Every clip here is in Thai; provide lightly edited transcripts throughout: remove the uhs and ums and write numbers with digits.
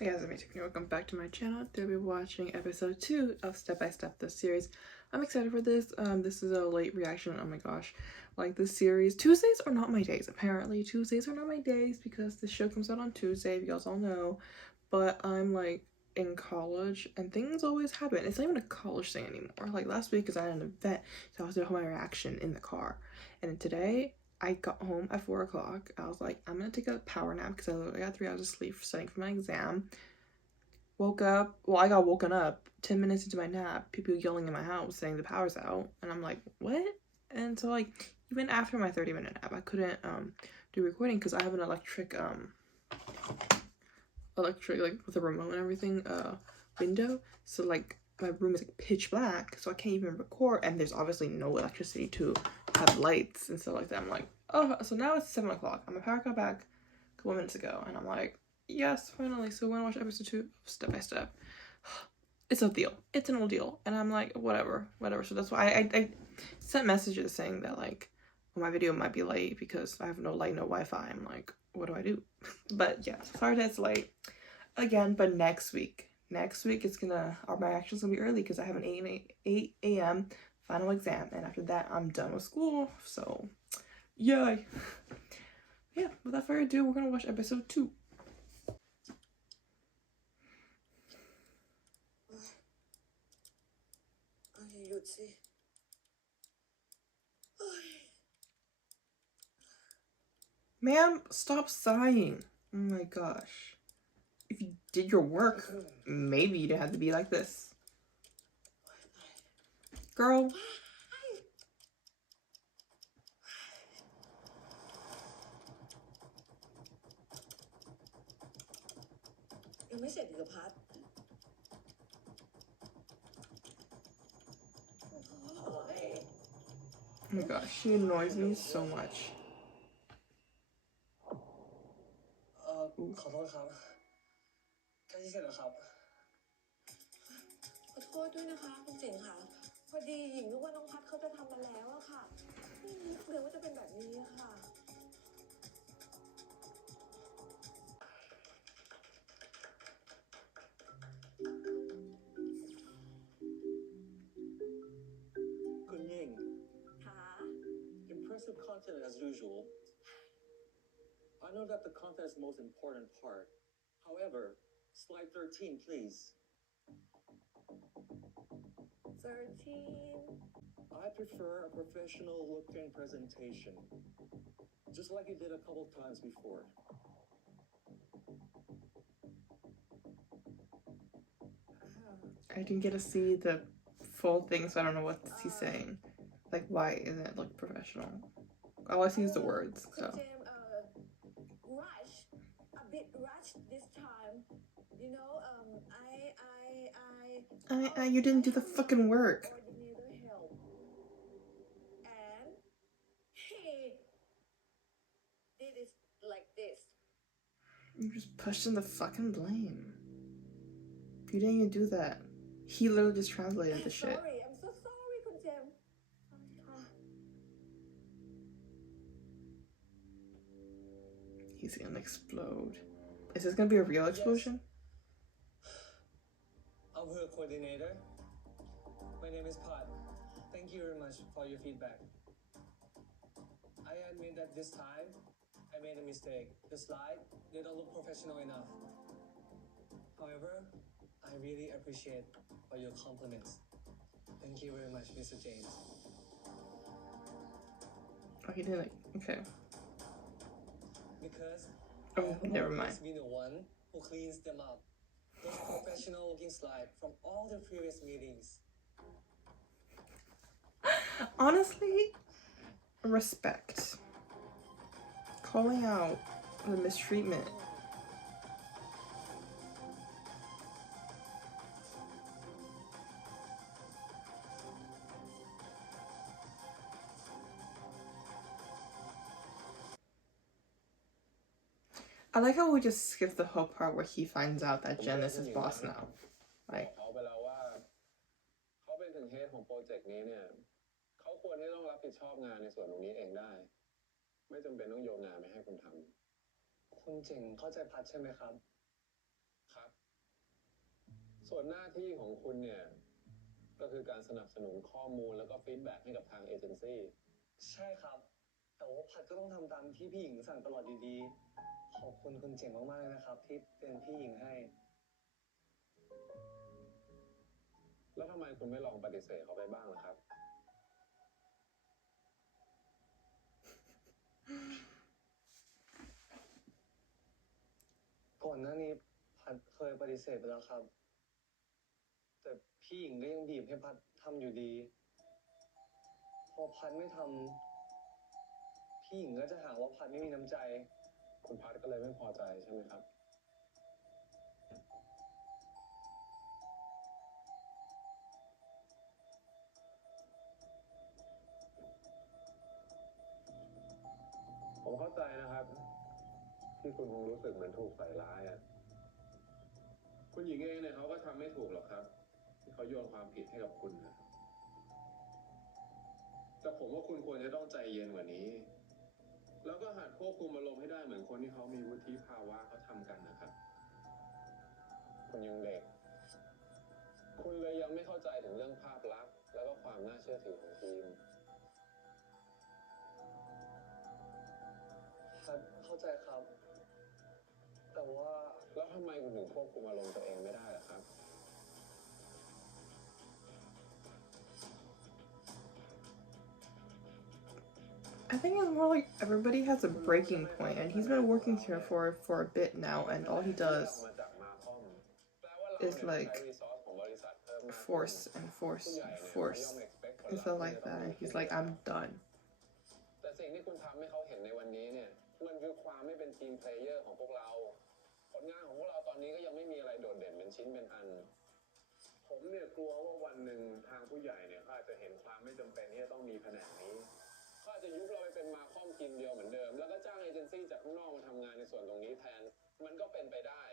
Hey guys, I'm Tiffany. Welcome back to my channel. Today we'll be watching episode 2 of Step by Step, the series. I'm excited for this. This is a late reaction. Oh my gosh. Like this series. Tuesdays are not my days, apparently. Tuesdays are not my days because the show comes out on Tuesday, if you guys all know. But I'm like in college and things always happen. It's not even a college thing anymore. Like last week, because I had an event, so I was doing my reaction in the car. And then today, I got home at 4 o'clock. I was like, I'm gonna take a power nap because I literally got 3 hours of sleep studying for my exam. Woke up, well, I got woken up 10 minutes into my nap, people yelling in my house saying the power's out, and I'm like, what? And so like, even after my 30-minute nap, I couldn't do recording because I have an electric like with a remote and everything window, so like my room is like pitch black, so I can't even record, and there's obviously no electricity to have lights and stuff like that. I'm like, oh, so now it's 7 o'clock. My power got back a couple minutes ago, and I'm like, yes, finally. So we're gonna watch episode 2 of Step by Step. It's a deal. It's an old deal, and I'm like, whatever. So that's why I sent messages saying that like, well, my video might be late because I have no light, no Wi-Fi. I'm like, what do I do? But yeah, sorry that it's late again. But next week it's gonna, my action's gonna be early because I have an 8 a.m. final exam, and after that I'm done with school. So yay. Yeah, without further ado, we're gonna watch episode 2. Ma'am, stop sighing. Oh my gosh. If you did your work, maybe you didn't have to be like this. Girl. ยังไม่เสร็จอีกเหรอพัด Oh my gosh, she annoys me so much. ขอโทษครับใกล้จะเสร็จแล้วครับขอโทษด้วยนะคะคุณเจ๋งค่ะพอดีหญิงนึกว่าน้องพัดเขาจะทำมาแล้วอะค่ะไม่นึกเลยว่าจะเป็นแบบนี้อะค่ะ คุณยิ่ง ค่ะ Impressive content as usual. I know that the content is the most important part. However, slide 13, please. 13 I prefer a professional looking presentation, just like you did a couple times before. I didn't get to see the full thing, so I don't know what he's saying. Like, why isn't it look professional? All I see is the words, so. Rush, a bit rushed this time. You know, You didn't do the fucking work. Coordinator help. And he did it like this. You're just pushing the fucking blame. You didn't even do that. He literally just translated the shit. Sorry, I'm so sorry, คุณเจมส์ He's gonna explode. Is this gonna be a real explosion? I'm her coordinator. My name is Pat. Thank you very much for your feedback. I admit that this time I made a mistake. The slide, they don't look professional enough. However, I really appreciate all your compliments. Thank you very much, Mr. James. Oh, he didn't. Okay. Because Oh, I have never always mind. been the one who cleans them up. Those professional looking slides from all the previous meetings. Honestly, respect. Calling out the mistreatment. I like how we just skip the whole part where he finds out that Jen is his boss now. Like, เขาไปแล้วว่าเขาเป็นถึงเฮดของโปรเจกต์นี้เนี่ยเขาควรที่ต้องรับผิดชอบงานในส่วนตรงนี้เองได้ไม่จำเป็นต้องโยนงานไปให้คุณทำ คุณเจ๋งเข้าใจพัดใช่ไหมครับ ครับ ส่วนหน้าที่ของคุณเนี่ยก็คือการสนับสนุนข้อมูลแล้วก็ฟีดแบ็กให้กับทางเอเจนซี่ใช่ครับ แต่ว่าพัดก็ต้องทำตามที่พี่หญิงสั่งตลอดดีๆ ขอบคุณคุณเจ๋งมากๆเลยนะครับ ที่เป็นพี่หญิงให้ แล้วทำไมคุณไม่ลองปฏิเสธเขาไปบ้างล่ะครับ ก่อนหน้านี้พัดเคยปฏิเสธไปแล้วครับ แต่พี่หญิงก็ยังบีบให้พัดทำอยู่ดี พอพัดไม่ทำพี่หญิงก็จะหาว่าพัดไม่มีน้ำใจ คุณพัดก็เลยไม่พอใจใช่ไหมครับ ผมเข้าใจนะครับ ที่คุณคงรู้สึกเหมือนถูกใส่ร้ายอ่ะคุณหญิงเองเนี่ยเขาก็ทำไม่ถูกหรอกครับที่เขาโยนความผิดให้กับคุณนะแต่ผมว่าคุณควรจะต้องใจเย็นกว่านี้ แล้วก็หัดควบคุมอารมณ์ให้ได้เหมือนคนที่เขามีวุฒิภาวะเขาทำกันนะครับ คุณยังเด็ก คุณเลยยังไม่เข้าใจถึงเรื่องภาพลักษณ์แล้วก็ความน่าเชื่อถือของทีม พัดเข้าใจครับ แต่ว่า แล้วทำไมคุณถึงควบคุมอารมณ์ตัวเองไม่ได้ล่ะครับ I think it's more like everybody has a breaking point, and he's been working here for a bit now, and all he does is like force and force and force and stuff like that. And he's like, I'm done. แต่สิ่งที่คุณทำให้เขาเห็นในวันนี้เนี่ยมันคือความไม่เป็นทีมเพลเยอร์ของพวกเรา ผลงานของพวกเราตอนนี้ก็ยังไม่มีอะไรโดดเด่นเป็นชิ้นเป็นอัน ผมเนี่ยกลัวว่าวันหนึ่งทางผู้ใหญ่เนี่ยเขาอาจจะเห็นความไม่จำเป็นที่จะต้องมีแผนกนี้เขาอาจจะยุบเราไปเป็นมาคอมทีมเดียวเหมือนเดิม แล้วก็จ้างเอเจนซี่จากข้างนอกมาทำงานในส่วนตรงนี้แทน มันก็เป็นไปได้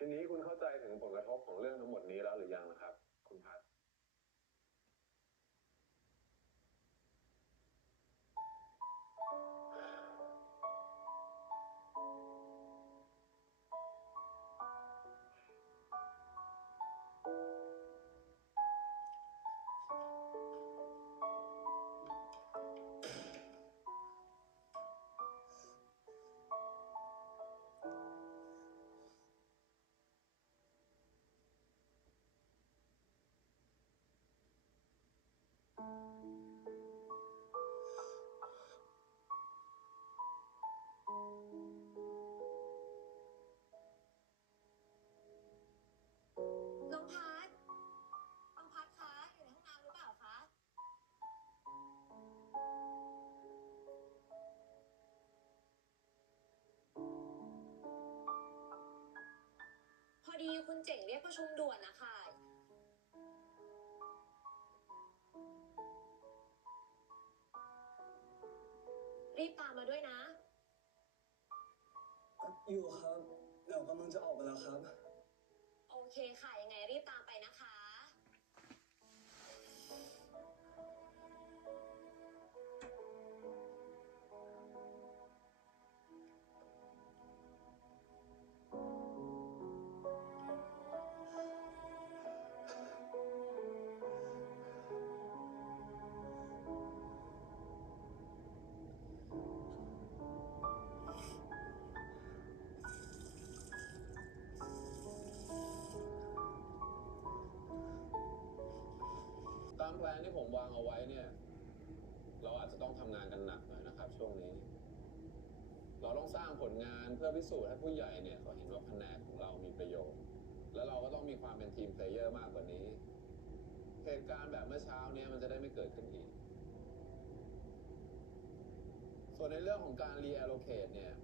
ทีนี้คุณเข้าใจถึงผลกระทบของเรื่องทั้งหมดนี้แล้วหรือยังนะครับ คุณพัฒน์ น้องพัดน้องพัดคะอยู่ในห้องน้ำหรือเปล่าคะ พอดีคุณเจ๋งเรียกประชุมด่วนนะคะ รีบตามมาด้วยนะ อยู่ครับ เดี๋ยวกำลังจะออกไปแล้วครับ โอเคค่ะ ยังไงรีบตามไปนะคะ ตามแผนที่ผมวางเอาไว้เนี่ย เราอาจจะต้องทำงานกันหนักหน่อยนะครับช่วงนี้ เราต้องสร้างผลงานเพื่อพิสูจน์ให้ผู้ใหญ่เนี่ยเขาเห็นว่าแผนกของเรามีประโยชน์ แล้วเราก็ต้องมีความเป็นทีมเพลเยอร์มากกว่านี้ เหตุการณ์แบบเมื่อเช้าเนี่ยมันจะได้ไม่เกิดขึ้นอีก ส่วนในเรื่องของการ reallocate เนี่ย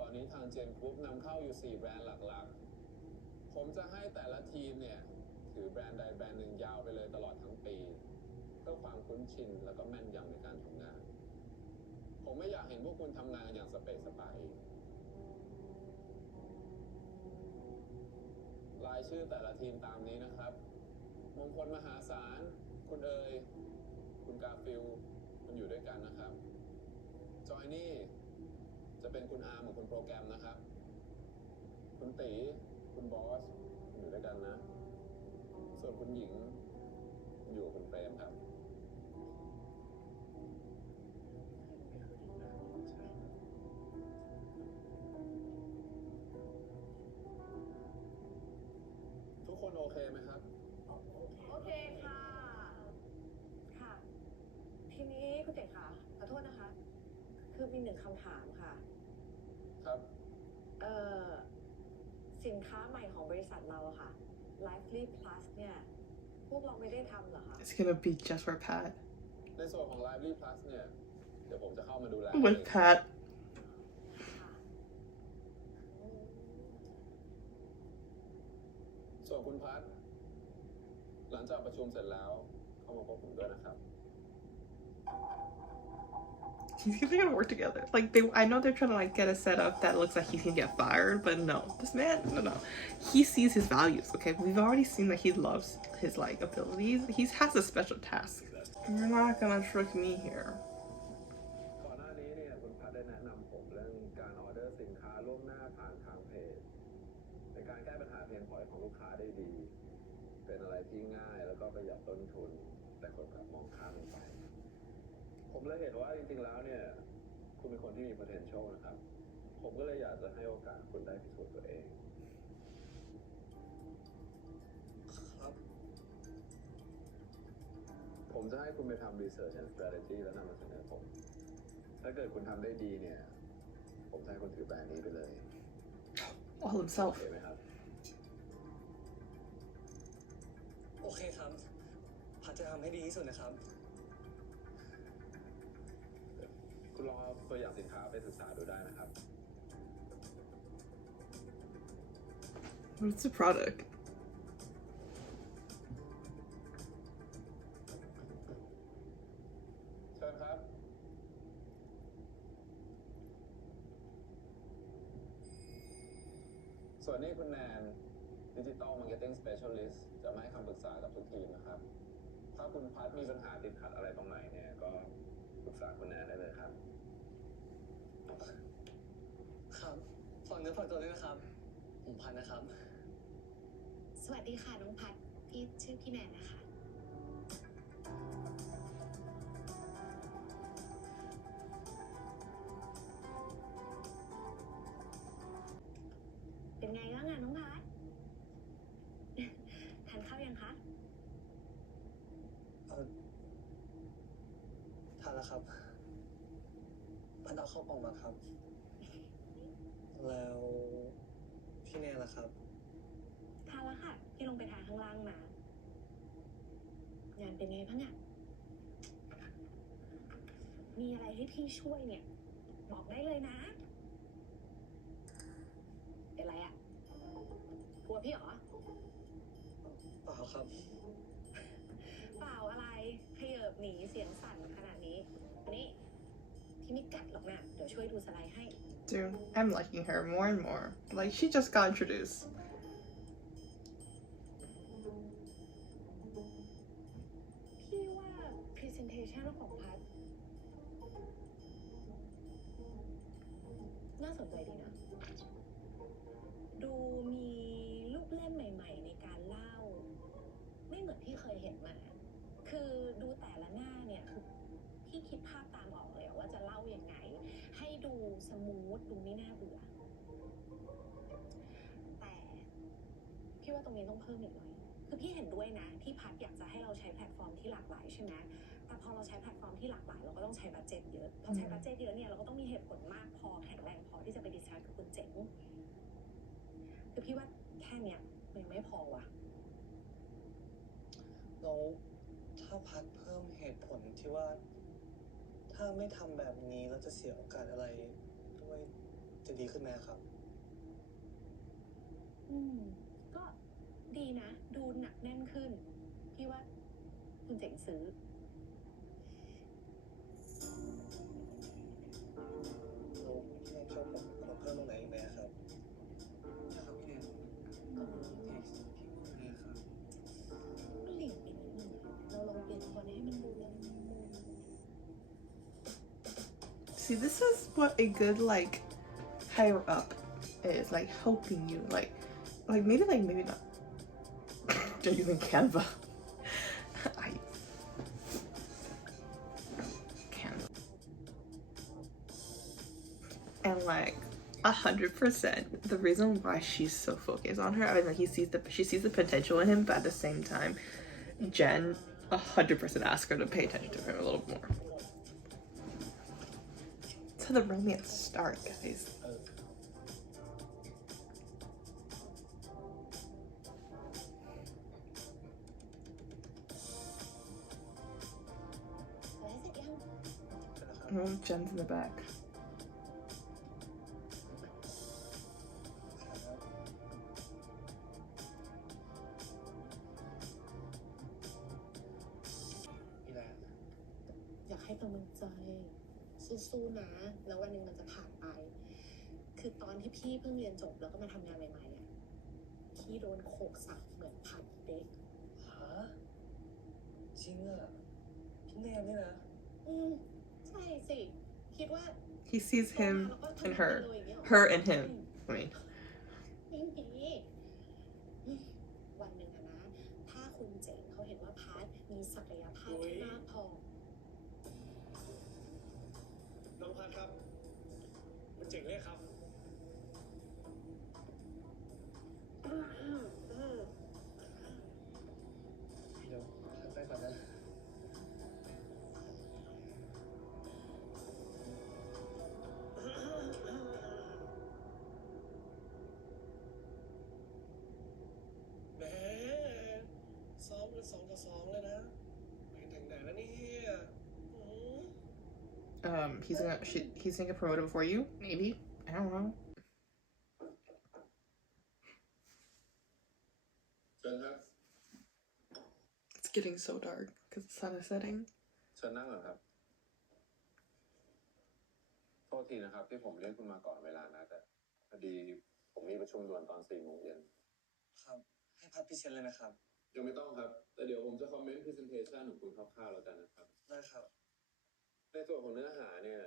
ตอนนี้ทางเจนกรุ๊ปนำเข้าอยู่ 4 แบรนด์หลักๆ ผมจะให้แต่ละทีมเนี่ยถือแบรนด์ใดแบรนด์หนึ่งยาวไปเลยตลอดทั้งปี เพื่อความคุ้นชินแล้วก็แม่นยำในการทำงาน ผมไม่อยากเห็นพวกคุณทำงานอย่างสเปซสปาอีกรายชื่อแต่ละทีมตามนี้นะครับ มงค คนมหาศาลคุณเอ๋ยคุณกาฟิลคุณอยู่ด้วยกันนะครับจอยนี่จะเป็นคุณอาร์มของคุณโปรแกรมนะครับคุณตีคุณบอสคุณอยู่ด้วยกันนะส่วนคุณหญิงคุณอยู่กับคุณเปรมครับทุกคนโอเคไหมครับ โอเคค่ะ ค่ะ ทีนี้คุณเจ๋งค่ะ ขอโทษนะคะ คือมี1 คำถามค่ะ ครับ เอ่อ สินค้าใหม่ของบริษัทเราอะค่ะ Lively Plus เนี่ย พวกเราไม่ได้ทำเหรอคะ It's gonna be just for Pat. ในส่วนของ Lively Plus เนี่ย เดี๋ยวผมจะเข้ามาดูแล With Pat. ค่ะอืม ส่วนคุณพัทหลังจากประชุมเสร็จแล้ว เข้ามาพบผมด้วยนะครับ He's gonna work together. Like I know they're trying to like get a setup that looks like he's gonna get fired, but no, this man, no. He sees his values. Okay, we've already seen that he loves his like abilities. He has a special task. You're not gonna trick me here. ก่อนหน้านี้เนี่ยคุณพัทได้แนะนำผมเรื่องการออเดอร์สินค้าล่วงหน้าผ่านทางเพจในการแก้ปัญหาเพนพอยต์ของลูกค้าได้ดี เป็นอะไรที่ง่ายแล้วก็ประหยัดต้นทุน แต่คนกลับมองข้ามมันไป ผมเลยเห็นว่าจริงๆแล้วเนี่ยคุณเป็นคนที่มี potential นะครับ ผมก็เลยอยากจะให้โอกาสคุณได้พิสูจน์ตัวเอง ครับ ผมจะให้คุณไปทำ research and strategy แล้วนำมาเสนอผม ถ้าเกิดคุณทำได้ดีเนี่ย ผมจะให้คุณถือแบรนด์นี้ไปเลย All himself. โอเคไหมครับ โอเคครับพัดจะทำให้ดีที่สุดนะครับ คุณลองเอาตัวอย่างสินค้าไปศึกษาดูได้นะครับ What's the product? เชิญครับ ส่วนนี้คุณแนน Digital Marketing Specialist จะมาให้คำปรึกษากับทุกทีมนะครับ ถ้าคุณพัดมีปัญหาติดขัดอะไรตรงไหนเนี่ย ก็ปรึกษาคุณแนนได้เลยครับ ครับฝากเนื้อฝากตัวด้วยนะครับ ผมพัดนะครับ สวัสดีค่ะ น้องพัดพี่ชื่อพี่แนนนะคะ เป็นไงบ้างอะน้องพัด ทานข้าวยังคะ ทานแล้วครับพัดเอาเข้ากล่องมาครับ แล้วพี่แนนล่ะครับ ทานแล้วค่ะ พี่ลงไปทานข้างล่างมา งานเป็นไงบ้างอะมีอะไรให้พี่ช่วยเนี่ย บอกได้เลยนะ เป็นไรอะกลัวพี่เหรอ เปล่าครับ เปล่าอะไรขยับหนีเสียงสั่นขนาดนี้ นี่พี่ไม่กัดหรอกนะเดี๋ยวช่วยดูสไลด์ให้ Dude, I'm liking her more and more. Like she just got introduced. พี่ว่า presentation ของพัดน่าสนใจดีนะ ดูมีลูกเล่นใหม่ๆในการเล่า ไม่เหมือนที่เคยเห็นมา คือดูแต่ละหน้าเนี่ยคือพี่คิดภาพตามออกเลยอะว่าจะเล่ายังไง ให้ดูสมูทดูไม่น่าเบื่อ แต่พี่ว่าตรงนี้ต้องเพิ่มอีกหน่อย คือพี่เห็นด้วยนะที่พัดอยากจะให้เราใช้แพลตฟอร์มที่หลากหลายใช่ไหมแต่พอเราใช้แพลตฟอร์มที่หลากหลายเราก็ต้องใช้บัดเจ็ตเยอะ พอใช้บัดเจ็ตเยอะเนี่ยเราก็ต้องมีเหตุผลมากพอแข็งแรงพอที่จะไปดิสคัสกับคุณเจ๋ง คือพี่ว่าแค่เนี้ยมันยังไม่พอว่ะ แล้วถ้าพัดเพิ่มเหตุผลที่ว่า ถ้าไม่ทำแบบนี้เราจะเสียโอกาสอะไรด้วยจะดีขึ้นไหมครับ ก็ดีนะ ดูหนักแน่นขึ้น พี่ว่าคุณเจ๋งซื้อ แล้วพี่แนนช่วยผมขอเพิ่มตรงไหนอีกไหมครับใช่ครับพี่แนนเท็กซ์พี่ว่าไงครับ ก็หลิงไป See, this is what a good like higher up is, like helping you, like maybe not. They're using Canva. Canva. And like 100%, the reason why she's so focused on her, I mean, like she sees the potential in him, but at the same time, Jen 100% asked her to pay attention to him a little more. That's how the romance starts, guys. Oh, Jen's in the back.อยากให้กำลังใจสู้ๆนะแล้ววันหนึ่งมันจะผ่านไปคือตอนที่พี่เพิ่งเรียนจบแล้วก็มาทำงานใหม่ๆอ่ะพี่โดนโขกสับเหมือนผัดเด็กฮะจริงอ่ะพี่แนนเนี่ยนะใช่สิคิดว่า He sees him and her and him. I mean. ไม่มีวันหนึ่งอะนะถ้าคุณเจ๋งเขาเห็นว่าพัดมีศักยภาพที่มากพอน้องพัดครับคุณเจ๋งเลยครับเดี๋ยวพัดไปก่อนนะแหมซ้อมกัน2-2เลยนะไปถึงไหนแล้วเนี่ยHe's gonna get promoted before you, maybe. I don't know. เชิญครับ It's getting so dark because the sun is setting. เชิญนั่งก่อนครับโทษทีนะครับที่ผมเรียกคุณมาก่อนเวลานะแต่พอดีผมมีประชุมด่วนตอน4 โมงเย็นครับให้พัดพรีเซนต์เลยนะครับยังไม่ต้องครับแต่เดี๋ยวผมจะคอมเมนต์ presentation ของคุณคร่าวๆแล้วกันนะครับได้ครับในส่วนของเนื้อหาเนี่ย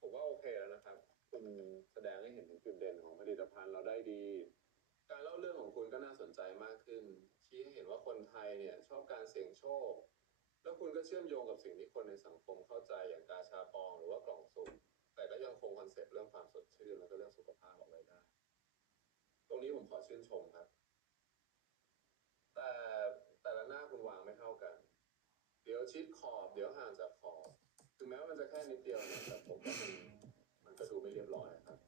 ผมว่าโอเคแล้วนะครับคุณแสดงให้เห็นถึงจุดเด่นของผลิตภัณฑ์เราได้ดีการเล่าเรื่องของคุณก็น่าสนใจมากขึ้นชี้ให้เห็นว่าคนไทยเนี่ยชอบการเสี่ยงโชคแล้วคุณก็เชื่อมโยงกับสิ่งที่คนในสังคมเข้าใจอย่างกาชาปองหรือว่ากล่องสุ่มแต่ก็ยังคงคอนเซ็ปต์เรื่องความสดชื่นแล้วก็เรื่องสุขภาพเอาไว้ได้ตรงนี้ผมขอชื่นชมครับแต่ละหน้าคุณวางไม่เท่ากันเดี๋ยวชิดขอบเดี๋ยวห่างจากขอบถึงแม้ว่ามันจะแค่นิดเดียวเนี่ยแต่ผมว่ามันก็ดูไม่เรียบร้อยครับ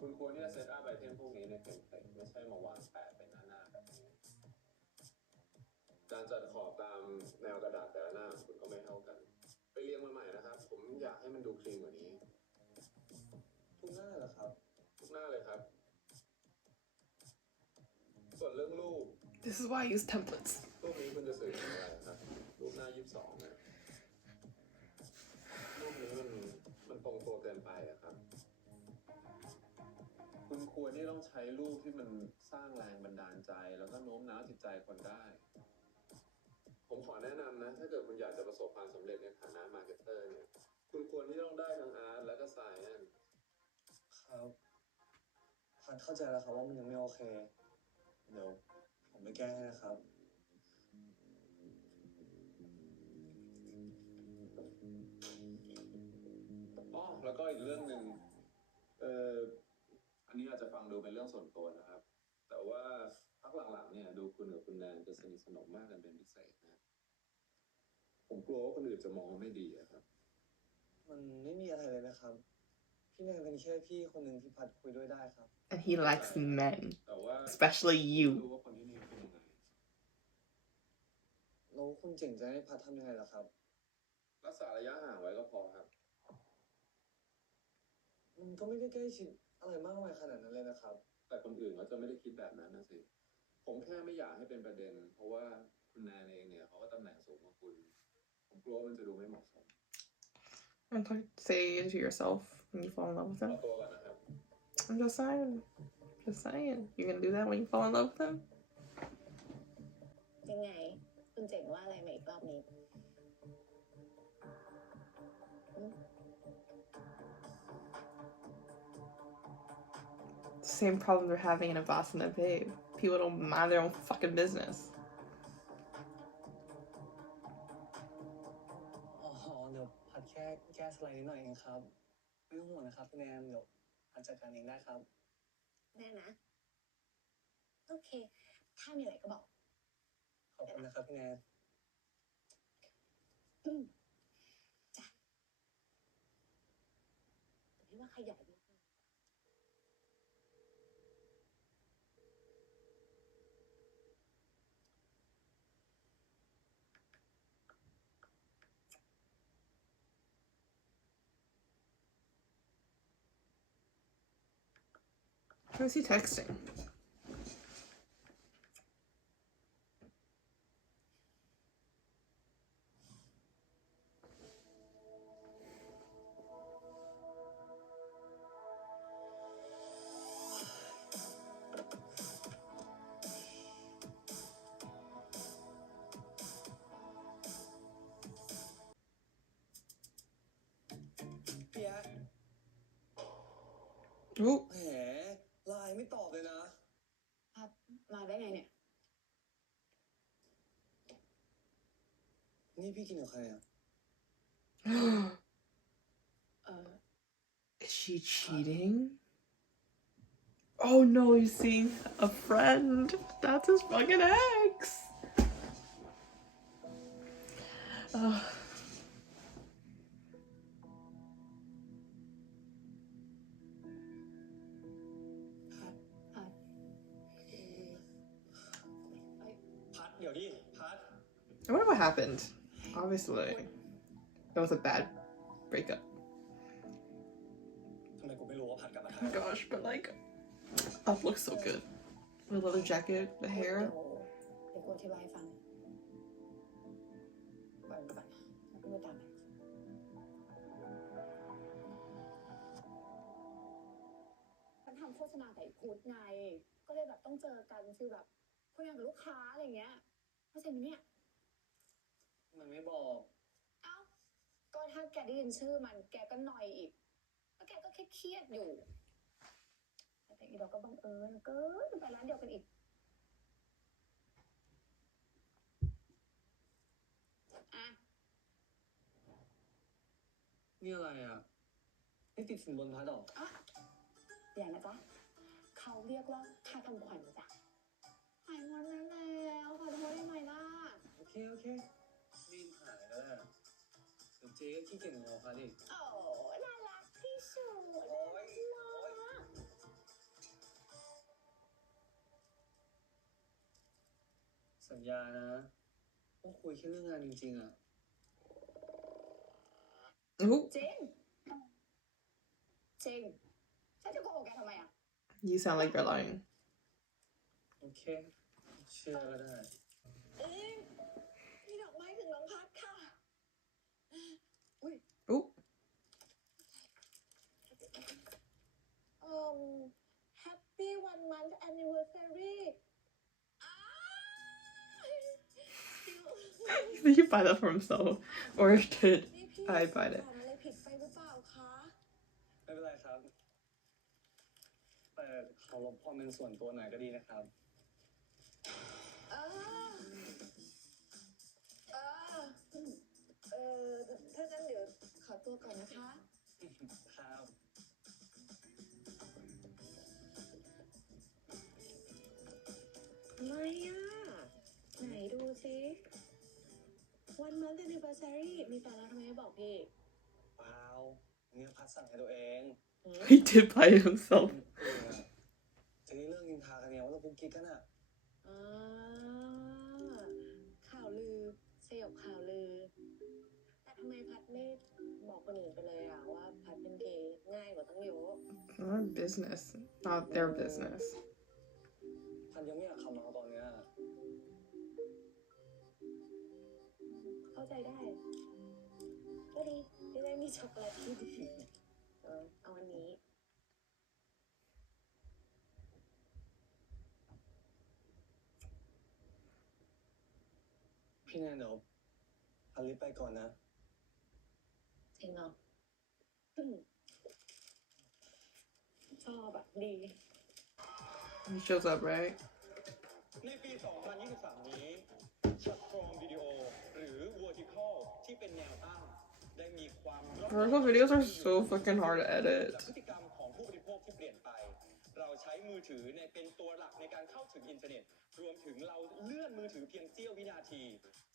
คุณควรที่จะเซตอัพไอเทมพวกนี้ในเทมเพลตไม่ใช่มาวางแปะเป็นหน้าแบบนี้การจัดขอบตามแนวกระดาษแต่ละหน้าคุณก็ไม่เท่ากันไปเรียงมาใหม่นะครับผมอยากให้มันดูคลีนกว่านี้ทุกหน้าเหรอครับทุกหน้าเลยครับส่วนเรื่องรูป This is why I use templates. รูปนี้คุณจะสื่อถึงอะไรครับรูปหน้า22เนี่ยรูปนี้มันตรงตัวเกินไปอะครับคุณควรที่ต้องใช้รูปที่มันสร้างแรงบันดาลใจแล้วก็โน้มน้าวจิตใจคนได้ผมขอแนะนำนะถ้าเกิดคุณอยากจะประสบความสำเร็จในฐานะมาร์เก็ตเตอร์เนี่ยคุณควรที่ต้องได้ทั้งอาร์ตและก็ไซเอนซ์ครับพัดเข้าใจแล้วครับว่ามันยังไม่โอเคเดี๋ยวผมไปแก้ให้นะครับแล้วก็อีกเรื่องหนึ่งอันนี้อาจจะฟังดูเป็นเรื่องส่วนตัวนะครับแต่ว่าพักหลังๆเนี่ยดูคุณกับคุณแนนจะสนิทสนมมากกันเป็นพิเศษนะผมกลัวว่าคนอื่นจะมองไม่ดีอะครับมันไม่มีอะไรเลยนะครับพี่แนนเป็นแค่พี่คนหนึ่งที่พัดคุยด้วยได้ครับ And he likes men, especially you. รู้ว่าคนที่นี่เป็นยังไง แล้วคุณเจ๋งจะให้พัดทำยังไงล่ะครับรักษาระยะห่างไว้ก็พอครับมันก็ไม่ได้ใกล้ชิดอะไรมากมายขนาดนั้นเลยนะครับแต่คนอื่นเขาจะไม่ได้คิดแบบนั้นนะสิผมแค่ไม่อยากให้เป็นประเด็นเพราะว่าคุณแนนเองเนี่ยเขาก็ตำแหน่งสูงกว่าคุณผมกลัวมันจะดูไม่เหมาะสม I'm going to say it to yourself when you fall in love with him. ตัวก่อนนะครับ I'm just saying. Just saying. You're gonna do that when you fall in love with him? ยังไงคุณเจ๋งว่าอะไรมาอีกรอบนี้ Same problem they're having in a boss and a babe. People don't mind their own fucking business. อ๋อเดี๋ยวพัดแค่แก้สไลด์นิดหน่อยเองครับ ไม่ต้องห่วงนะครับพี่แนนเดี๋ยวพัดจัดการเองได้ครับ แน่นะ โอเค ถ้ามีอะไรก็บอก ขอบคุณนะครับพี่แนน จ้ะแต่พี่ว่าขยายนิดนึง Who is he texting? Yeah. Oh, แหมไลน์ไม่ตอบเลยนะ พัดมาได้ไงเนี่ย นี่พี่กินกับใครอ่ะ is she cheating? Oh no, he's seeing a friend. That's his fucking ex. Ugh.พัดเดี๋ยวดิพัด I wonder what happened. Obviously, it was a bad breakup. ทำไมกูไม่รู้ว่าพัดกลับมาไท Oh ย my gosh, but like, Up looks so good. The leather jacket, the hair. เดี๋ยวกูอธิบายให้ฟังก่อนแล้วก็ไม่ตามไปมันทำโฆษณากับไอ้พุทธไง ก็เลยแบบต้องเจอกันคือแบบคุยงานกับลูกค้าอะไรเงี้ยเข้าใจไหมเนี่ย มันไม่บอก เอ้า ก็ถ้าแกได้ยินชื่อมันแกก็หน่อยอีกแล้วแกก็เครียดอยู่ แต่อีดอกก็บังเอิญเกินไปร้านเดียวกันอีก อ่ะ นี่อะไรอ่ะ นี่ติดสินบนพัดเหรอ อ่ะอย่างนะจ๊ะ เขาเรียกว่าค่าทำขวัญจ้ะหายงอนแล้วขอโทษได้ไหมล่ะ โอเครีบหายแล้วแหละเดี๋ยวเจ๊ก็ขี้เกียจงอพัดอีก โอ้น่ารักที่สุด โอ๊ย สัญญานะว่าคุยแค่เรื่องงานจริงๆอ่ะ Oh, จริงจริงฉันจะโกหกแกทำไมอ่ะ you sound like you're lying. โอเค เชื่อก็ได้ มีดอกไม้ถึงน้องพัดค่ะ Oh, Happy 1 month anniversary did he buy that for himself, or did I buy it? อะไรผิดไปหรือเปล่าคะ ไม่เป็นไรครับ แต่เคารพความเป็นส่วนตัวหน่อยก็ดีนะครับ เออถ้างั้นเดี๋ยวขอตัวก่อนนะคะ ครับ อะไรอ่ะ ไหนดูสิ1 month anniversary มีแฟนแล้วทำไมไม่บอกพี่ เปล่าเนี่ยพัดสั่งให้ตัวเอง He did buy it himself. จะได้เรื่องนินทากันเนี่ยว่าเรากุ๊กกิ๊กกันอ่ะ อ่าข่าวลือสยบข่าวลือ แต่ทำไมพัดไม่บอกคนอื่นไปเลยอ่ะว่าพัดเป็นเกย์ง่ายกว่าตั้งเยอะ Our business, not their business. พัดยังไม่อยากคำเอาตอนเนี้ย เข้าใจได้ ก็ดีจะได้มีช็อกโกแลตที่ดีเอาอันนี้ พี่แนนเดี๋ยวพัดรีบไปก่อนนะ จริงเหรอชอบแบบดี He shows up, right? ในปี 2023 นี้ ช็อตฟอร์มวิดีโอหรือ vertical ที่เป็นแนวตั้งได้มีความรอบ Vertical videos are so fucking hard to edit. พฤติกรรมของผู้บริโภคที่เปลี่ยนไป เราใช้มือถือเป็นตัวหลักในการเข้าถึงอินเทอร์เน็ต รวมถึงเราเลื่อนมือถือเพียงเสี้ยววินาที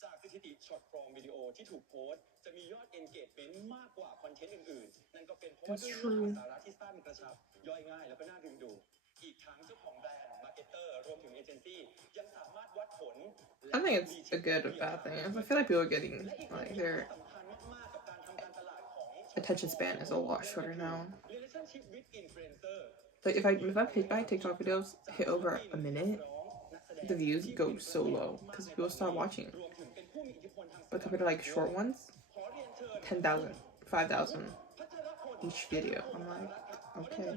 จากสถิติช็อตฟอร์มวิดีโอที่ถูกโพสต์จะมียอด engagement มากกว่าคอนเทนต์อื่นๆ นั่นก็เป็นเพราะว่าด้วยเนื้อหาสาระที่สั้นกระชับย่อยง่ายแล้วก็น่าดึงดูด อีกทั้งเจ้าของแบรนด์ มาร์เก็ตเตอร์ รวมถึงเอเจนซี่ยังสามารถวัดผล I think it's a good or bad thing. I feel like people are getting like their attention span is a lot shorter now. Like if my TikTok videos hit over a minute, the views go so low because people stop watching. But compared to like short ones, 10,000, 5,000 each video. I'm like, okay.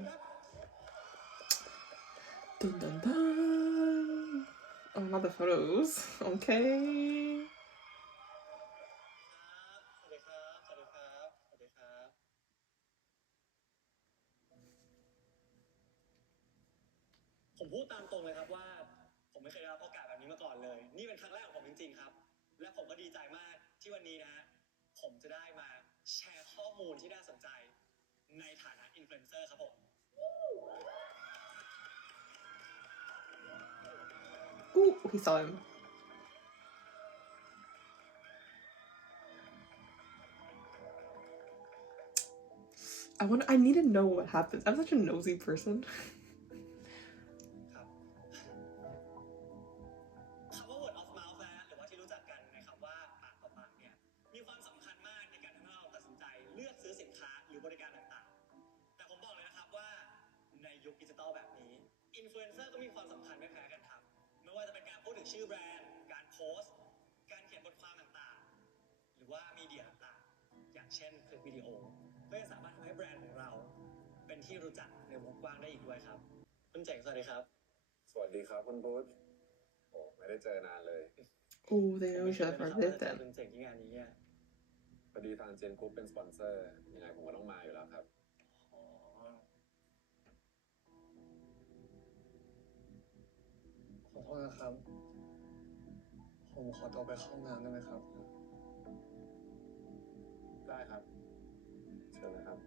Dun, dun, dun. Oh, not the photos. Okay. สวัสดีครับ สวัสดีครับ สวัสดีครับ ผมพูดตามตรงเลยครับว่า ผมไม่เคยได้รับโอกาสแบบนี้มาก่อนเลย นี่เป็นครั้งแรกของผมจริงๆครับ และผมก็ดีใจมากที่วันนี้นะฮะ ผมจะได้มาแชร์ข้อมูลที่น่าสนใจในฐานะอินฟลูเอนเซอร์ครับผม Ooh, he saw him. I need to know what happens. I'm such a nosy person. ครับคำว่า word of mouth นะฮะหรือว่าที่รู้จักกันในคำว่าปากต่อปากเนี่ยมีความสำคัญมากในการทำให้เราตัดสินใจเลือกซื้อสินค้าหรือบริการต่างๆแต่ผมบอกเลยนะครับว่าในยุคดิจิตอลแบบนี้อินฟลูเอนเซอร์ก็มีความสำคัญไม่แพ้กันครับไม่ว่าจะเป็นการพูดถึงชื่อแบรนด์การโพสต์การเขียนบทความต่างๆหรือว่ามีเดียต่างๆอย่างเช่นคลิปวิดีโอก็ยังสามารถทำให้แบรนด์ของเราเป็นที่รู้จักในวงกว้างได้อีกด้วยครับคุณเจ๋งสวัสดีครับ สวัสดีครับคุณพุทธโอ้ไม่ได้เจอนานเลย Oh, they know each other for a bit then. คุณเจ๋งที่งานนี้เนี่ย พอดีทางเจนกรุ๊ปเป็นสปอนเซอร์ยังไงผมก็ต้องมาอยู่แล้วครับ อ๋อขอโทษนะครับ ผมขอตัวไปเข้าห้องน้ำได้ไหมครับ ได้ครับเชิญเลยครับ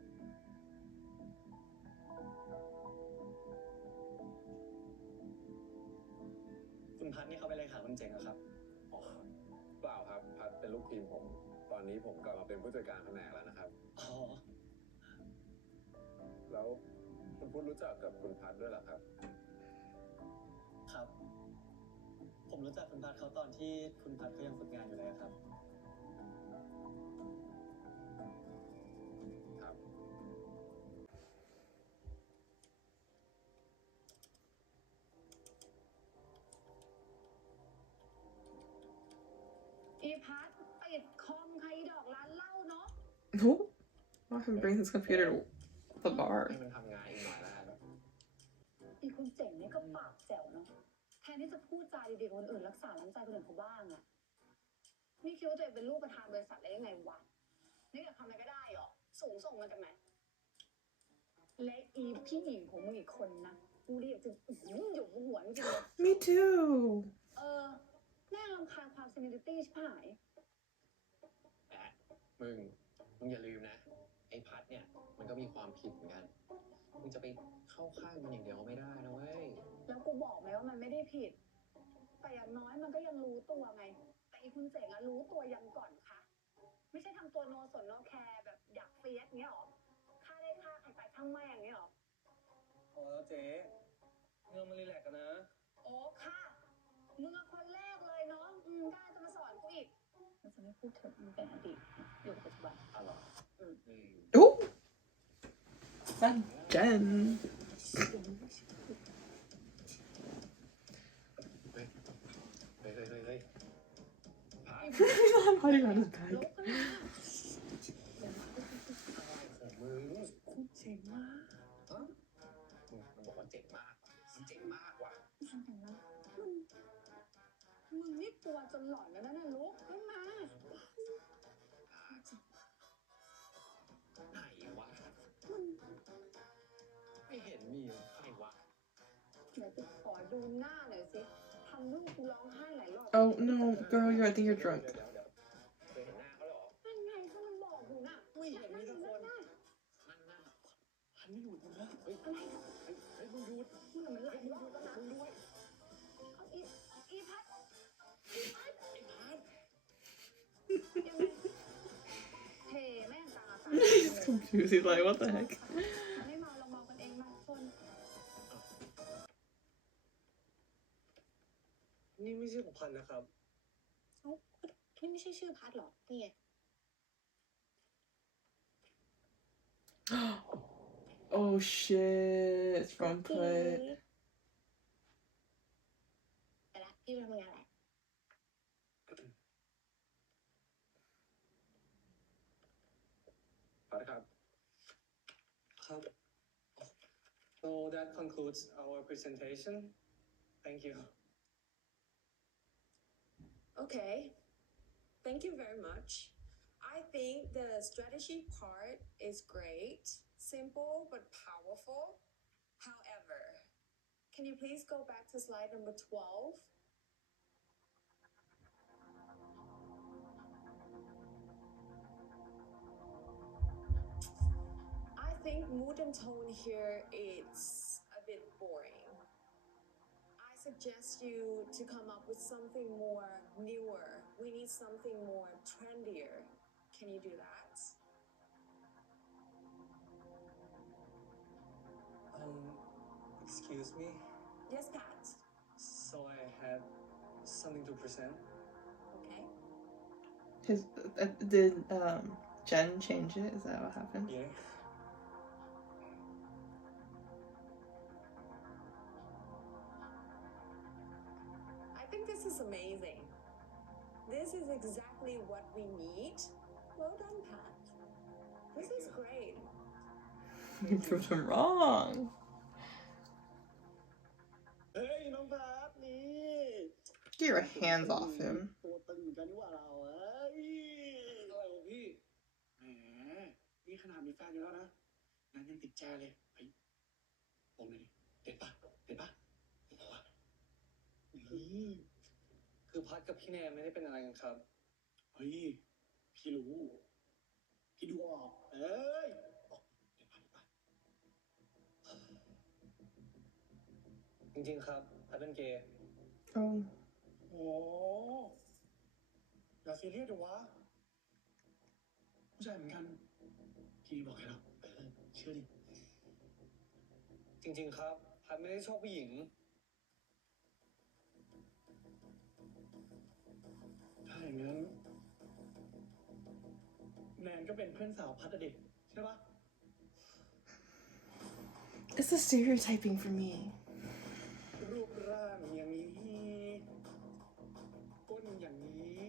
คุณพัดนี่เขาเป็นเลขาคุณเจ๋งเหรอครับ อ๋อเปล่าครับพัดเป็นลูกทีมผม ตอนนี้ผมกลับมาเป็นผู้จัดการแผนกแล้วนะครับ อ๋อ แล้วคุณพุทธรู้จักกับคุณพัดด้วยเหรอครับ ครับ ผมรู้จักคุณพัดเขาตอนที่คุณพัดเขายังฝึกงานอยู่เลยครับ ครับ อีพัดปิดคอมใครดอกร้านเหล้าเนาะ No, not him bring his computer to the bar. ให้มันทำงานอีกหน่อยแล้วกัน อีคุณเจ๋งนี่ก็ปากแจ๋วเนาะแทนที่จะพูดจาดีๆกับคนอื่นรักษาน้ำใจคนอื่นเขาบ้างอะนี่คิดว่าตัวเองเป็นลูกประธานบริษัทได้ยังไงวะนี่อยากทำอะไรก็ได้เหรอสูงส่งมาจากไหนและอีพี่หญิงของมึงอีกคนนะกูเรียกจะหยุมหัวจริงๆเลย Me too. แม่รำคาญความเซนิลิตี้ชิบหาย แอะมึงอย่าลืมนะ ไอ้พัดเนี่ย มันก็มีความผิดเหมือนกัน มึงจะไปเข้าข้างมันอย่างเดียวไม่ได้นะเว้ย แล้วกูบอกไหมว่ามันไม่ได้ผิด แต่อย่างน้อยมันก็ยังรู้ตัวไง แต่อีคุณเจ๋งอะรู้ตัวยังก่อนคะไม่ใช่ทำตัวโนสนโนแคร์แบบอยากเฟียสเงี้ยหรอฆ่าได้ฆ่าใครไปช่างแม่งเงี้ยหรอ พอแล้วเจ๊เรื่องมันรีแลกซ์กันนะ โอ้ค่ะมึงอะคนแรกเลยเนาะกล้าจะมาสอนกูอีกเราจะไม่พูดถึงมันเป็นอดีตอยู่กับปัจจุบัน อ๋อเหรอ Oh, Pat Jen. เฮ้ยพัด I'm hiding on his back. ลุกขึ้นมา ของมึง กูเจ๋งมาก ฮะมันบอกว่าเจ๋งมากมันเจ๋งมากว่ะ เจ๋งมากมึงนี่กลัวจนหลอนแล้วนะลุกขึ้นมา ไหนวะไม่เห็นมีใครวะ ไหนกูขอดูหน้าหน่อยสิทำลูกกูร้องไห้หลายรอบ Oh no, girl, I think you're drunk. เคยเห็นหน้าเขาเหรอ นั่นไงก็มันบอกอยู่น่ะ ไม่เห็นมีสักคน นั่น นั่น พันไม่หลุดนะเฮ้ย อะไร เฮ้ยมึงหยุด พูดเหมือนหลายรอบแล้วนะ มึงด้วย เอาอีพัด ไอ้พัด ยังไงเทแม่งกลางอากาศ He's confused. He's like, what the heck? ไม่เมาเราเมากันเองมาคน นี่ไม่ใช่ของพันนะครับ เอ้านี่ไม่ใช่ชื่อพัดเหรอ นี่ไง Oh shit, it's from พี่ Play. ไปละพี่ไปทำงานแหละ พัดครับ ครับ So that concludes our presentation. Thank you. Okay, thank you very much. I think the strategy part is great, simple but powerful. However, can you please go back to slide number 12? I think mood and tone here is a bit boring. I suggest you to come up with something more newer. We need something more trendier. Can you do that? Excuse me. Yes, Pat. So I had something to present. Okay. Did Jen change it? Is that what happened? Yeah. I think this is amazing. This is exactly what we need. Well done, Pat. This is great. You proved him wrong. เฮ้ยน้องพัดนี่ Get your hands off him. ตัวตึงเหมือนกันนี่หว่าเราเอ้ย อะไรวะพี่ แหมนี่ขนาดมีแฟนอยู่แล้วนะนางยังติดแจเลยเฮ้ยบอกหน่อยดิเด็ดปะเด็ดปะบอกว่านี่ คือพัดกับพี่แนนไม่ได้เป็นอะไรกันครับ เฮ้ยพี่รู้พี่ดูออกเอ้ยบอกเด็ดปะเด็ดปะ จริงๆครับพัดเป็นเกย์ Oh. โอ้อย่าซีเรียสดิวะผู้ชายเหมือนกันพี่บอกให้เราเชื่อดิ จริงๆครับพัดไม่ได้ชอบผู้หญิง ถ้าอย่างนั้นแนนก็เป็นเพื่อนสาวพัดอะเด็กใช่ปะ It's the stereotyping for me. รูปร่างอย่างนี้ก้นอย่างนี้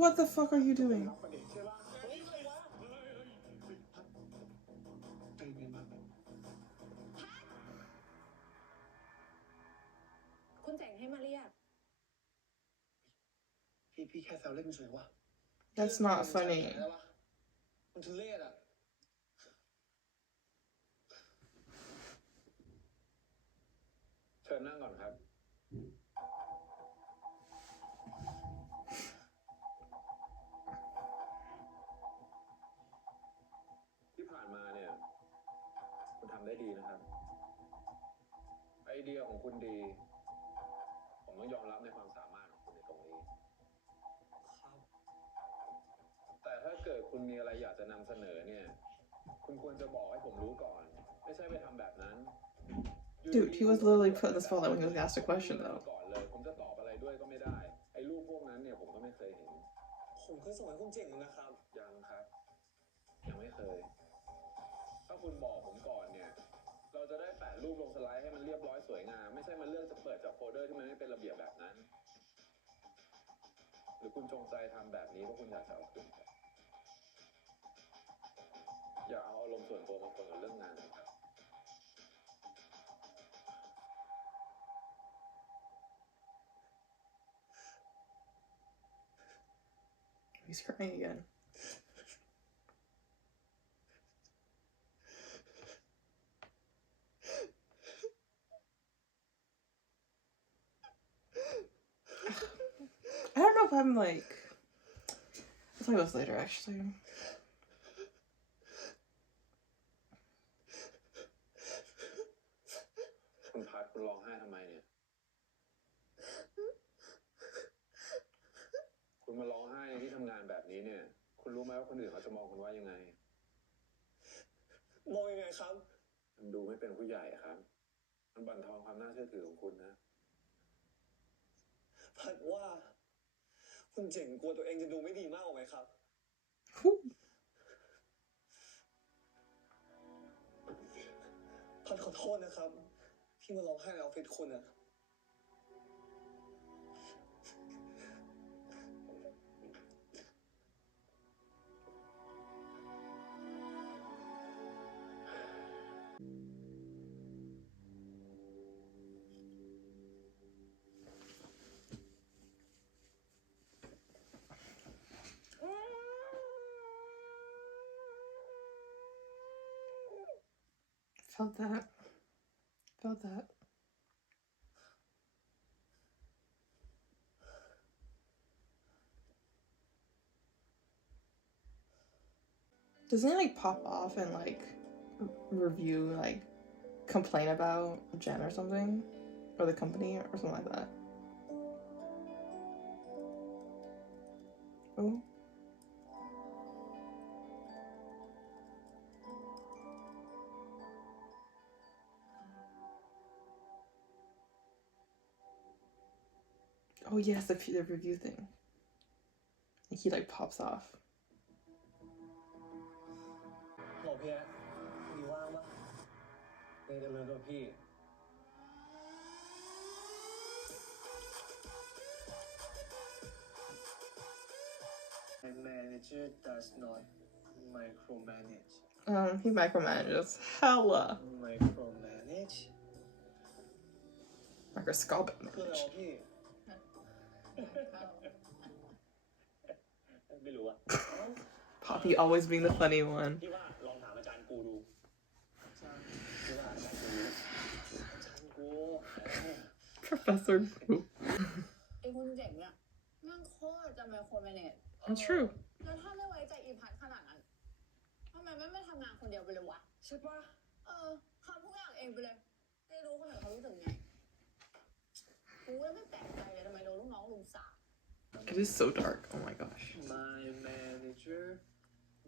What the fuck are you doing? รับประเด็นใช่ปะเฮ้ยอะไรวะเฮ้ยพัดใจเย็นมาก คุณเจ๋งให้มาเรียก พี่แค่แซวเล่นเฉยๆว่ะ That's not funny. มันทุเรศอ่ะ เชิญนั่งก่อนครับ ที่ผ่านมาเนี่ย คุณทำได้ดีนะครับ ไอเดียของคุณดี ผมต้องยอมรับในความสามารถของคุณในตรงนี้ ครับ แต่ถ้าเกิดคุณมีอะไรอยากจะนำเสนอเนี่ย คุณควรจะบอกให้ผมรู้ก่อน ไม่ใช่ไปทำแบบนั้น Dude, he was literally put in the spotlight when he was asked a question, though. ก่อนเลย ผมจะตอบอะไรด้วยก็ไม่ได้ ไอ้รูปพวกนั้นเนี่ยผมก็ไม่เคยเห็น ผมเคยส่งให้คุณเจ๋งนะครับ ยังครับ ยังไม่เคย ถ้าคุณบอกผมก่อนเนี่ย เราจะได้แปะรูปลงสไลด์ให้มันเรียบร้อยสวยงาม ไม่ใช่มาเลือกจะเปิดจากโฟลเดอร์ที่มันไม่เป็นระเบียบแบบนั้น หรือคุณจงใจทำแบบนี้เพราะคุณอยากจะเอาคืนครับอย่าเอาอารมณ์ส่วนตัวมาปนกับเรื่องงานนะครับ He's crying again. I'm like, I'll talk about this later actually. คุณพัดคุณร้องไห้ทำไมเนี่ย คุณมาร้องไห้ในที่ทำงานแบบนี้เนี่ย คุณรู้ไหมว่าคนอื่นเขาจะมองคุณว่ายังไง มองยังไงครับ มันดูไม่เป็นผู้ใหญ่ครับ มันบั่นทอนความน่าเชื่อถือของคุณนะ พัดว่า คุณเจ๋งกลัวตัวเองจะดูไม่ดีมากกว่าไหมครับ พัดขอโทษนะครับ ที่มาร้องไห้ในออฟฟิศคุณอะ Felt that. Felt that. Doesn't he like pop off and like review, like complain about Jen or something? Or the company or something like that? Oh. Oh yes, the review thing. And he like pops off. โหพี่แอ๊ดมีว่างปะเดินเดินกับพี่ My manager does not micromanage. He micromanages hella. Micromanage? Microscopic คืออะไร manage. วะพี่ ไม่รู้อะ Poppy always being the funny one. พี่ว่าลองถามอาจารย์กูดูพี่ว่าอาจารย์กูรู้อาจารย์กู Professor Gu. ไอ้คุณเจ๋งเนี่ยนั่งโคตรจะไมโครแมเนจ That's true. แล้วถ้าไม่ไว้ใจอีพัทขนาดนั้นทำไมไม่ทำงานคนเดียวไปเลยวะใช่ปะทำทุกอย่างเองไปเลยไม่รู้คนอื่นเขารู้สึกไงกูก็ไม่แปลกใจเลยทำไมโดนลูกน้องลุมสาบ It is so dark. Oh my gosh. My manager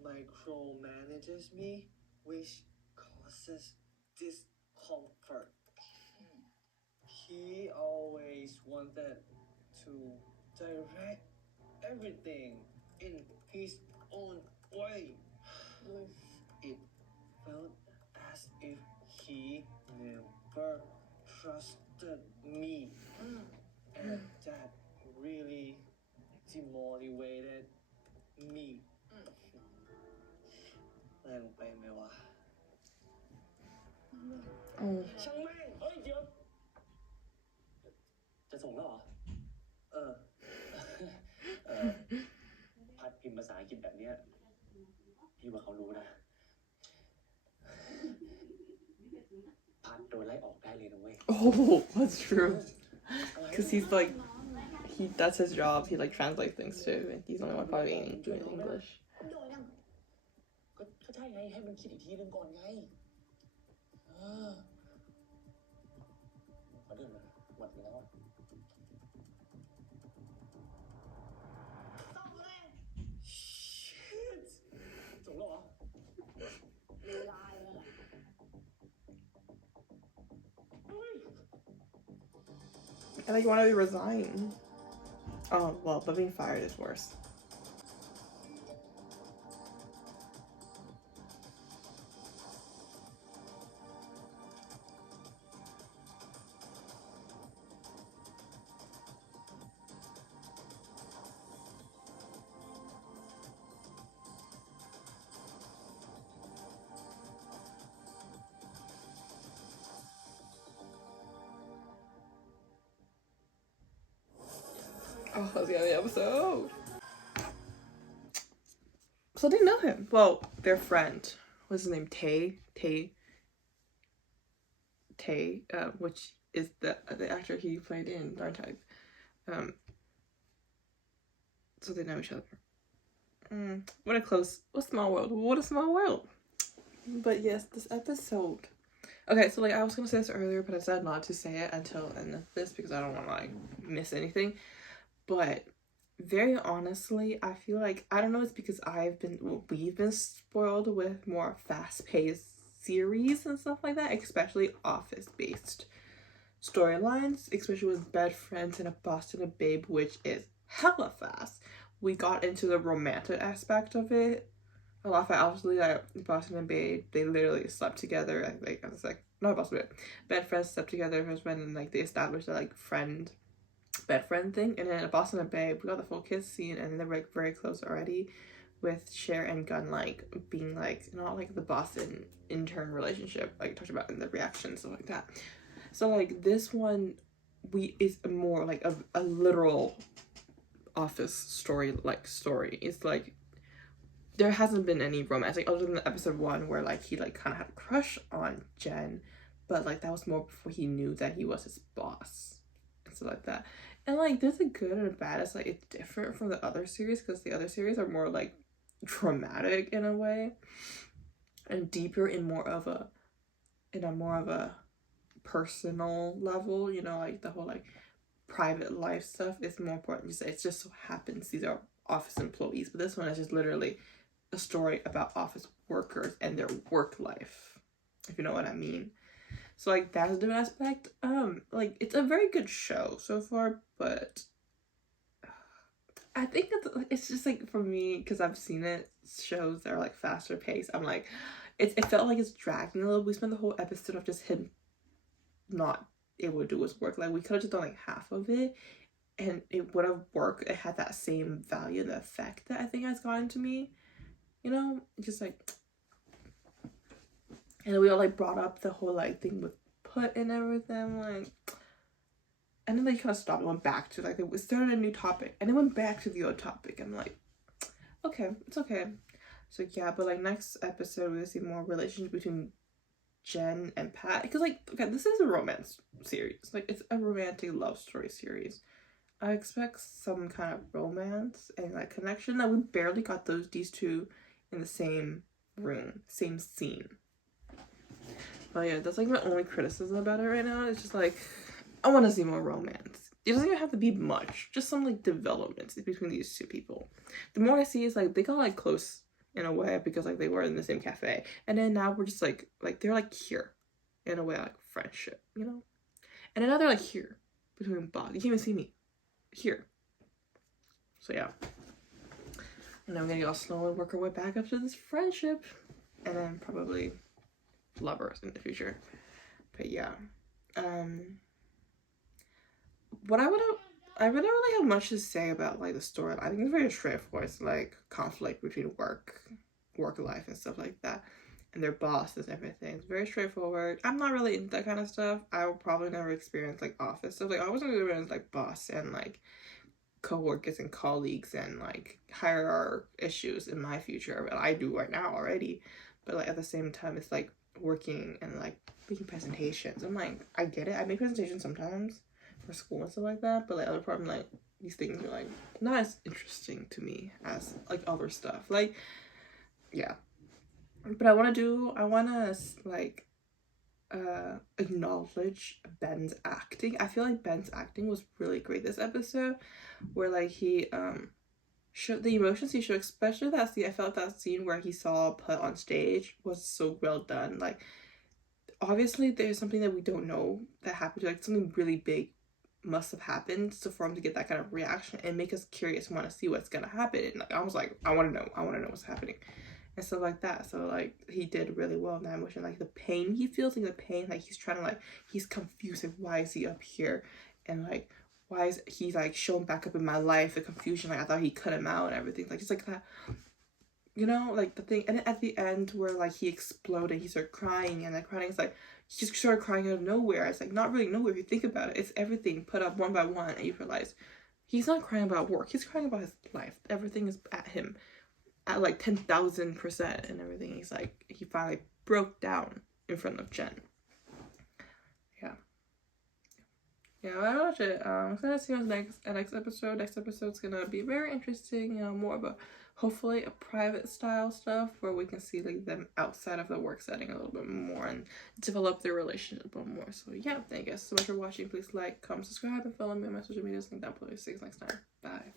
micromanages me, which causes discomfort. He always wanted to direct everything in his own way. It felt as if he never trusted me, and that really demotivated me. แรงไปไหมวะ Oh. ช่างแม่ง เฮ้ย เดี๋ยว จะส่งแล้วเหรอ พัดพิมพ์ภาษาอังกฤษแบบเนี้ยพี่ว่าเขารู้นะ พัดโดนไล่ออกได้เลยนะเว้ย Oh, that's true. Because he's like, that's his job. He like translates things too, and he's the only one probably doing English. โดนยัง ก็ใช่ไง ให้มันคิดอีกทีนึงก่อนไงขอเดินมาหมดแล้ว ต้องเลย Shit จบแล้วเหรอ เวลาเลย I like want to resign. Oh well, but being fired is worse. Oh, that was the other episode. So I didn't know him. Well, their friend. What's his name? Tay, which is the actor he played in Dark Type. So they know each other. What a small world. What a small world. But yes, this episode. Okay, so like I was gonna say this earlier, but I decided not to say it until the end of this because I don't want to like miss anything. But very honestly, I feel like, I don't know, it's because we've been spoiled with more fast-paced series and stuff like that, especially office-based storylines, especially with Bed Friends and A Boss and a Babe, which is hella fast. We got into the romantic aspect of it a lot. Obviously, like Boston and Babe, they literally slept together. I was like, not Boston, but Bed Friends slept together husband, and like they established a like bed friend thing. And then A Boston and Babe, we got the full kiss scene, and they're like very close already, with Cher and Gunn like being like not like the boss and intern relationship like talked about in the reactions, stuff like that. So like this one, is more like a literal office story. It's like there hasn't been any romance, like other than the episode 1 where like he like kind of had a crush on Jen, but like that was more before he knew that he was his boss and stuff like that. And like there's a good and a bad. It's like it's different from the other series because the other series are more like dramatic in a way and deeper in more of a personal level, you know, like the whole like private life stuff is more important. It just so happens these are office employees, but this one is just literally a story about office workers and their work life, if you know what I mean. So like that's a different aspect. Like it's a very good show so far, but I think it's just like for me, because I've seen it, shows that are like faster paced, I'm like it felt like it's dragging a little. We spent the whole episode of just him not able to do his work. Like we could have just done like half of it and it would have worked. It had that same value and the effect that I think has gotten to me, you know. Just like, and we all like brought up the whole like thing with Put and everything, like, and then they kind of stopped and went back to like they started a new topic and it went back to the old topic. I'm like, okay, it's okay. So yeah, but like next episode we'll see more relationship between Jen and Pat, because like, okay, this is a romance series, like it's a romantic love story series. I expect some kind of romance and like connection. That we barely got these two in the same room, same scene. But yeah, that's like my only criticism about it right now. It's just like I want to see more romance. It doesn't even have to be much, just some like developments between these two people. The more I see is like they got like close in a way because like they were in the same cafe, and then now we're just like they're like here in a way, like friendship, you know. And then now they're like here between Bob. You can't even see me here. So yeah, and then we're gonna go slowly work our way back up to this friendship, and then probably lovers in the future. But yeah, what I don't really have much to say about like the story. I think it's very straightforward. It's like conflict between work life and stuff like that, and their bosses and everything. It's very straightforward. I'm not really into that kind of stuff. I will probably never experience like office stuff. Like I wasn't experience like boss and like co-workers and colleagues and like hierarchy issues in my future. Well, I do right now already, but like at the same time it's like working and like making presentations. I'm like, I get it. I make presentations sometimes for school and stuff like that, but like other part, I'm like, these things are like not as interesting to me as like other stuff. Like, yeah. But I want to like acknowledge Ben's acting. I feel like Ben's acting was really great this episode, where like he showed the emotions he showed, especially that scene. I felt that scene where he saw Put on stage was so well done. Like obviously there's something that we don't know that happened, like something really big must have happened so for him to get that kind of reaction and make us curious and want to see what's gonna happen. And like I was like, I want to know what's happening and stuff like that. So like he did really well in that emotion, like the pain he feels, like the pain, like he's trying to like, he's confused, like why is he up here, and like why is he like showing back up in my life, the confusion, like I thought he cut him out and everything, like just like that, you know, like the thing. And then at the end where like he exploded, he started crying, and like crying is like he just started crying out of nowhere. It's like not really nowhere if you think about it. It's everything put up one by one, and you realize he's not crying about work, he's crying about his life. Everything is at him at like 10,000% and everything. He's like, he finally broke down in front of Jen. yeah, I watch it. I'm excited to see what's next episode. Next episode's gonna be very interesting. More of a hopefully a private style stuff where we can see like them outside of the work setting a little bit more and develop their relationship a little more. So yeah, thank you guys so much for watching. Please like, comment, subscribe, and follow me on my social medias. Link down below. See you guys next time. Bye.